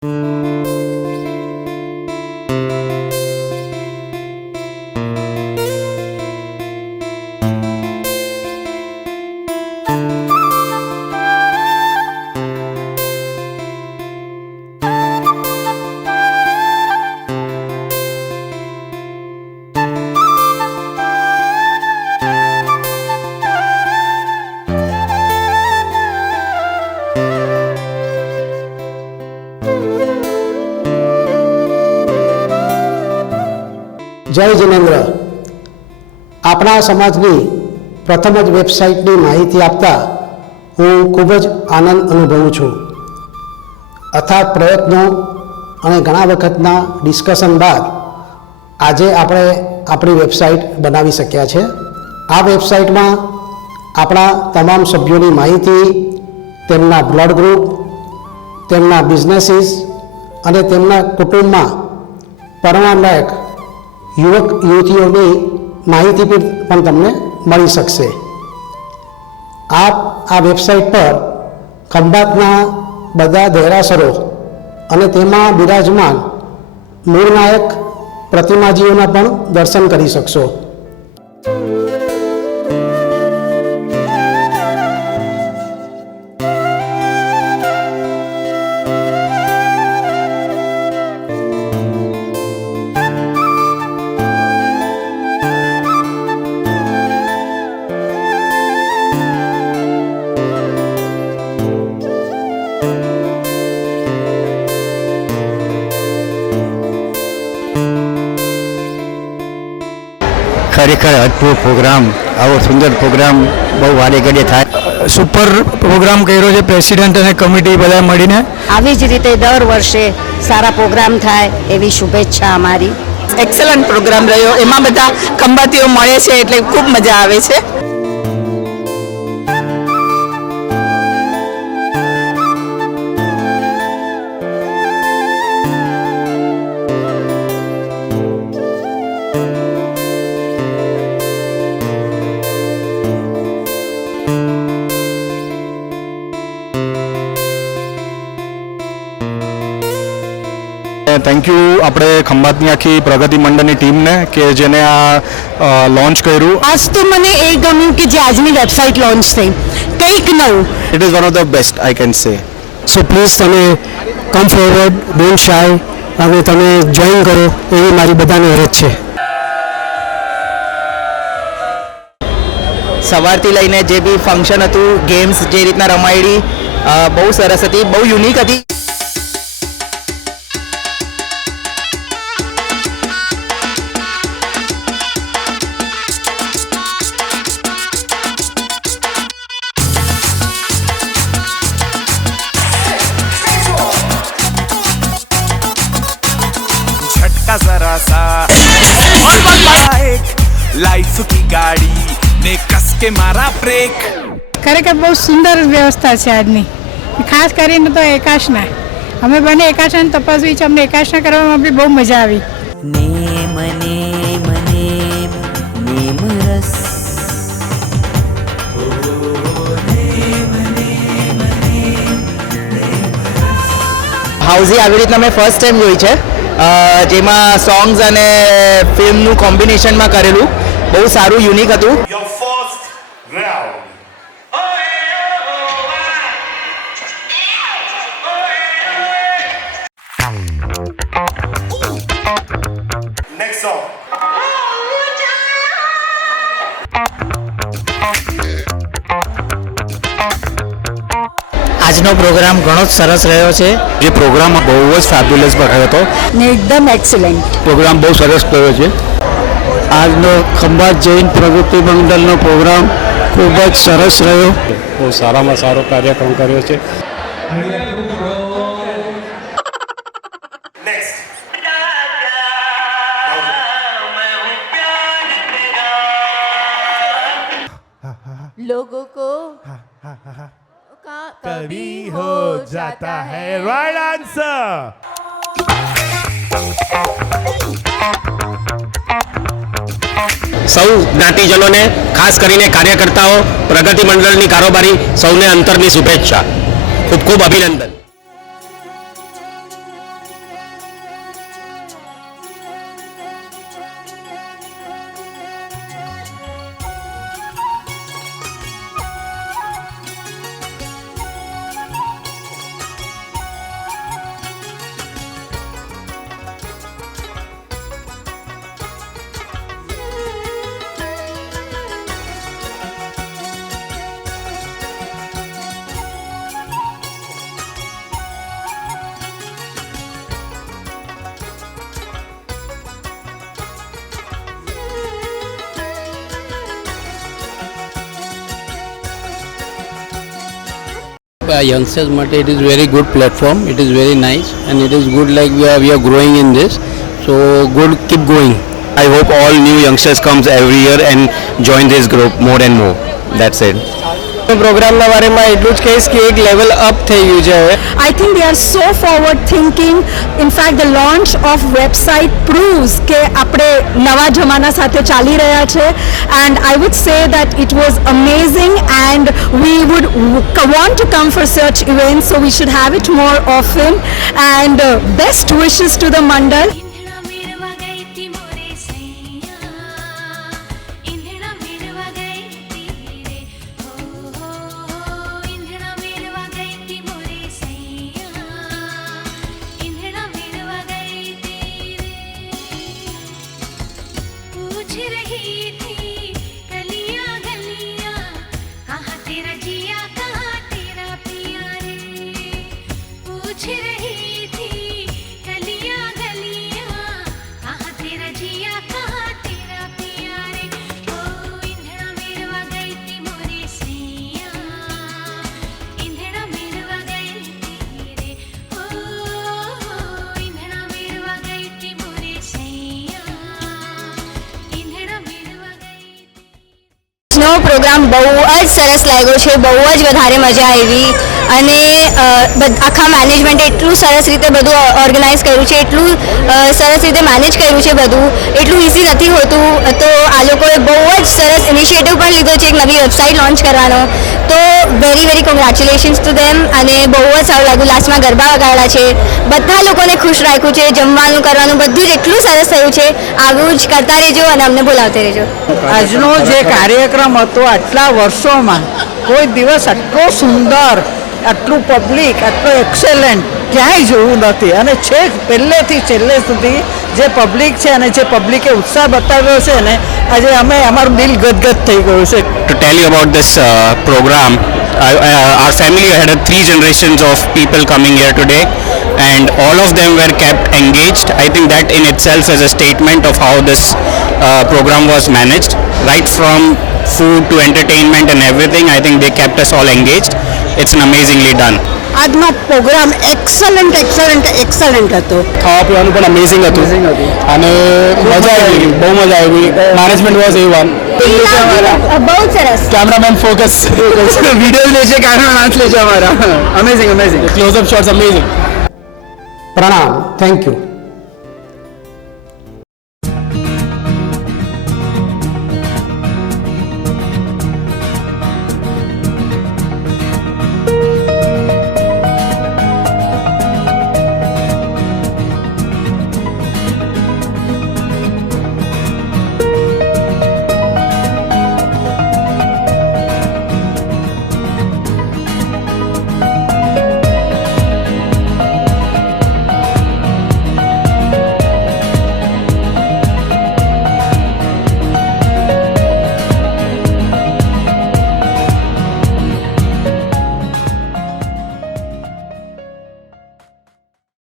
જય જિનેન્દ્ર. આપણા સમાજની પ્રથમ જ વેબસાઇટની માહિતી આપતા હું ખૂબ જ આનંદ અનુભવું છું. અથાગ પ્રયત્નો અને ઘણા વખતના ડિસ્કશન બાદ આજે આપણે આપણી વેબસાઇટ બનાવી શક્યા છે. આ વેબસાઇટમાં આપણા તમામ સભ્યોની માહિતી, તેમના બ્લડ ગ્રુપ, તેમના બિઝનેસીસ અને તેમના કુટુંબમાં પરણવાલાયક યુવક યુવતીઓની માહિતી પણ તમને મળી શકશે. આપ આ વેબસાઇટ પર ખંભાતના બધા દેરાસરો અને તેમાં બિરાજમાન મૂળ નાયક પ્રતિમાજીઓના પણ દર્શન કરી શકશો. ખરેખર અદભુત પ્રોગ્રામ, આવો સુંદર પ્રોગ્રામ બહુ વારે ઘડીએ થાય. સુપર પ્રોગ્રામ કર્યો છે પ્રેસિડેન્ટ અને કમિટી બધા મળીને. આવી જ રીતે દર વર્ષે સારા પ્રોગ્રામ થાય એવી શુભેચ્છા અમારી. એક્સલન્ટ પ્રોગ્રામ રહ્યો. એમાં બધા ખંભાતીઓ મળે છે એટલે ખૂબ મજા આવે છે. થેન્ક યુ આપણે ખંભાતની આખી પ્રગતિ મંડળની ટીમને કે જેને આ લોન્ચ કર્યું. આજ તો મને એ ગમ્યું કે જે આજની વેબસાઇટ લોન્ચ થઈ, કંઈક નવું. It is one of the best I can say. So please તમે કમ ફોરવર્ડ, ડોન્ટ શાય અને તમે જોઈન કરો એવી મારી બધાને અરજ છે. સવારથી લઈને જે બી ફંક્શન હતું, ગેમ્સ જે રીતના રમાડી, બહુ સરસ હતી, બહુ યુનિક હતી. जरा सा और बड़ा एक लाइफ की गाड़ी ने कस के मारा બ્રેક. ખરેખર બહુ સુંદર વ્યવસ્થા છે આજની, ખાસ કરીને તો એકાશના. અમે બંને એકાશના તપાસવી છે, અમને એકાશના કરવામાં બી બહુ મજા આવી. હાઉઝી આવી રીતના મેં ફર્સ્ટ ટાઈમ જોઈ છે, જેમાં સોંગ્સ અને ફિલ્મનું કોમ્બિનેશનમાં કરેલું બહુ સારું, યુનિક હતું. Your first round. Next song. આજનો પ્રોગ્રામ ઘણો જ સરસ રહ્યો છે. જે પ્રોગ્રામ બહુ જ ફેબ્યુલસ રહ્યો હતો. ને એકદમ એક્સલન્ટ પ્રોગ્રામ બહુ સરસ રહ્યો છે. આજનો ખંભાત જૈન પ્રગતિ મંડળનો પ્રોગ્રામ ખૂબ જ સરસ રહ્યો. બહુ સારામાં સારો કાર્યક્રમ કર્યો છે. Next. लोगों को कभी हो जाता है. Right answer. સૌ જ્ઞાતિજનોને, ખાસ કરીને કાર્યકર્તાઓ, પ્રગતિ મંડળની કારોબારી સૌને અંતરની શુભેચ્છા. ખૂબ ખૂબ અભિનંદન. youngsters માટે it is very good platform. It is very nice and it is good like we are growing in this. So good, keep going. I hope all new youngsters comes every year and join this group more and more. That's it. પ્રોગ્રામના બારેમાં એટલું જ કહીશ કે એક level up થઈ ગયું છે હવે. I think they are so forward thinking. In fact, the launch of website proves કે આપણે નવા જમાના સાથે ચાલી રહ્યા છે. And I would say that it was amazing and we would want to come for such events, so we should have it more often. And best wishes to the Mandal. નો programme બહુ જ સરસ લાગ્યો છે, બહુ જ વધારે મજા આવી અને આખા મેનેજમેન્ટે એટલું સરસ રીતે બધું ઓર્ગેનાઇઝ કર્યું છે, એટલું સરસ રીતે મેનેજ કર્યું છે બધું, એટલું ઇઝી નથી હોતું. તો આ લોકોએ બહુ જ સરસ ઇનિશિયેટિવ પણ લીધો છે એક નવી વેબસાઇટ લોન્ચ કરવાનો. તો very very congratulations to them અને બહુ જ સારું લાગ્યું. લાસ્ટમાં ગરબા વગાડ્યા છે, બધા લોકોને ખુશ રાખ્યું છે, જમવાનું કરવાનું બધું જ એટલું સરસ થયું છે. આવું જ કરતા રહેજો અને અમને બોલાવતા રહેજો. આજનો જે કાર્યક્રમ હતો આટલા વર્ષોમાં કોઈ દિવસ આટલો સુંદર, આટલું પબ્લિક, આટલું એક્સેલન્ટ ક્યાંય જોયું નથી. અને છેક પહેલેથી છેલ્લે સુધી જે પબ્લિક છે અને જે પબ્લિકે ઉત્સાહ બતાવ્યો છે ને, આજે અમે અમારું દિલ ગદગદ થઈ ગયું છે. To tell you about this program, our family had 3 generations of people coming here today and all of them were kept engaged. I think that in itself is a statement of how this program was managed, right from food to entertainment and everything. I think they kept us all engaged. It's an amazingly done. આજનો programme excellent હતો. ખાવા પીવાનું પણ amazing હતું અને મજા આવી, બહુ મજા આવી. Management was A1. બહુ સરસ. કેમેરામેન ફોકસ વિડીયો લે છે, કારણે નાચ લે છે અમારા. અમેઝિંગ. Close-up shots amazing. પ્રણામ, થેન્ક યુ.